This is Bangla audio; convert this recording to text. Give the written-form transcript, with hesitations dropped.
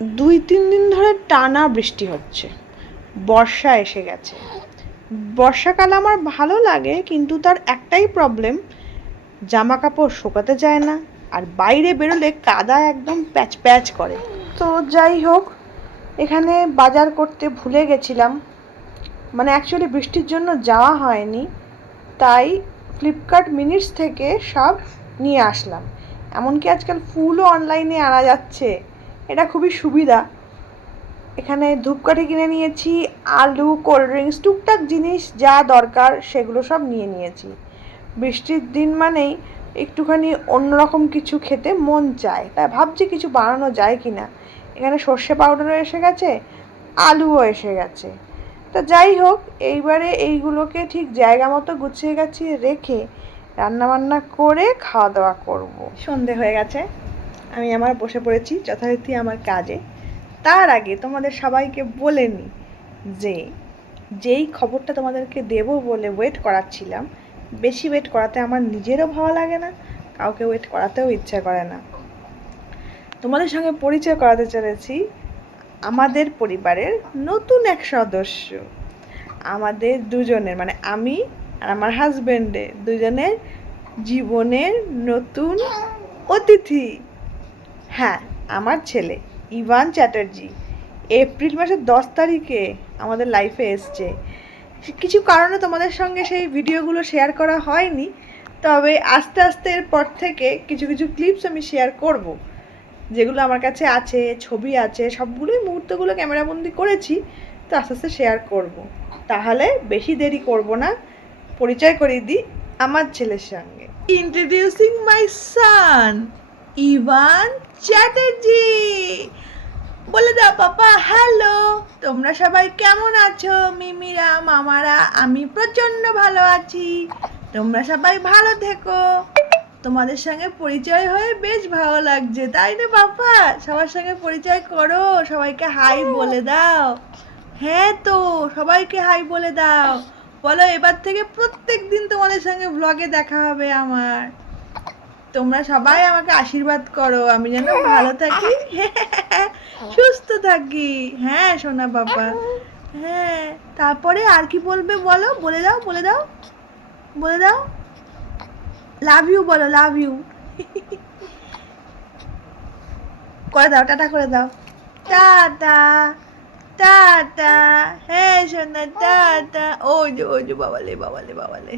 2-3 দিন ধরে টানা বৃষ্টি হচ্ছে। বর্ষা এসে গেছে। বর্ষাকাল আমার ভালো লাগে, কিন্তু তার একটাই প্রবলেম, জামা কাপড় শুকাতে যায় না, আর বাইরে বেরোলে কাদা একদম প্যাচ প্যাচ করে। তো যাই হোক, এখানে বাজার করতে ভুলে গেছিলাম, মানে অ্যাকচুয়ালি বৃষ্টির জন্য যাওয়া হয়নি, তাই ফ্লিপকার্ট মিনিটস থেকে সব নিয়ে আসলাম। এমনকি আজকাল ফুলও অনলাইনে আনা যাচ্ছে, এটা খুবই সুবিধা। এখানে ধূপকাঠি কিনে নিয়েছি, আলু, কোল্ড ড্রিঙ্কস, টুকটাক জিনিস যা দরকার সেগুলো সব নিয়ে নিয়েছি। বৃষ্টির দিন মানেই একটুখানি অন্যরকম কিছু খেতে মন চায়, তাই ভাবছি কিছু বানানো যায় কি না। এখানে সর্ষে পাউডারও এসে গেছে, আলুও এসে গেছে। তা যাই হোক, এইবারে এইগুলোকে ঠিক জায়গা মতো গুছিয়ে গাছিয়ে রেখে রান্নাবান্না করে খাওয়া দাওয়া করবো। সন্ধে হয়ে গেছে, আমি আমার বসে পড়েছি যথারীতি আমার কাজে। তার আগে তোমাদের সবাইকে বলে নিই যে যেই খবরটা তোমাদেরকে দেবো বলে ওয়েট করাচ্ছিলাম, বেশি ওয়েট করাতে আমার নিজেরও ভালো লাগে না, কাউকে ওয়েট করাতেও ইচ্ছা করে না। তোমাদের সঙ্গে পরিচয় করাতে চলেছি আমাদের পরিবারের নতুন এক সদস্য। আমাদের দুজনের, মানে আমি আর আমার হাজব্যান্ডের দুজনের জীবনের নতুন অতিথি। হ্যাঁ, আমার ছেলে ইভান চ্যাটার্জি এপ্রিল মাসের 10 তারিখে আমাদের লাইফে এসছে। কিছু কারণে তোমাদের সঙ্গে সেই ভিডিওগুলো শেয়ার করা হয়নি, তবে আস্তে আস্তে এরপর থেকে কিছু কিছু ক্লিপস আমি শেয়ার করব, যেগুলো আমার কাছে আছে, ছবি আছে, সবগুলোই মুহূর্তগুলো ক্যামেরাবন্দি করেছি, তো আস্তে আস্তে শেয়ার করব। তাহলে বেশি দেরি করব না, পরিচয় করিয়ে দিই আমার ছেলের সঙ্গে। ইন্ট্রোডিউসিং মাই সান ইভান চ্যাটার্জি। বলে দাও পাপা হ্যালো। তোমরা সবাই কেমন আছো মিমিরা, মামারা? আমি প্রচণ্ড ভালো আছি, তোমরা সবাই ভালো থেকো। তোমাদের সঙ্গে পরিচয় হয়ে বেশ ভালো লাগছে, তাই না পাপা? সবার সঙ্গে পরিচয় করো, সবাইকে হাই বলে দাও। হ্যাঁ তো, সবাইকে হাই বলে দাও। বলো এবার থেকে প্রত্যেক দিন তোমাদের সঙ্গে ব্লগে দেখা হবে আমার। তোমরা সবাই আমাকে আশীর্বাদ করো, আমি যেন ভালো থাকি, সুস্থ থাকি। হ্যাঁ সোনা বাবা, হ্যাঁ। তারপরে আর কি বলবে বলো, বলে দাও, বলে দাও, বলে দাও। লাভ ইউ বলো, লাভ ইউ করে দাও, টাটা করে দাও। Tata, tata. হ্যাঁ সোনা, টাটা। ওই যে বাবালে, বাবালে, বাবালে।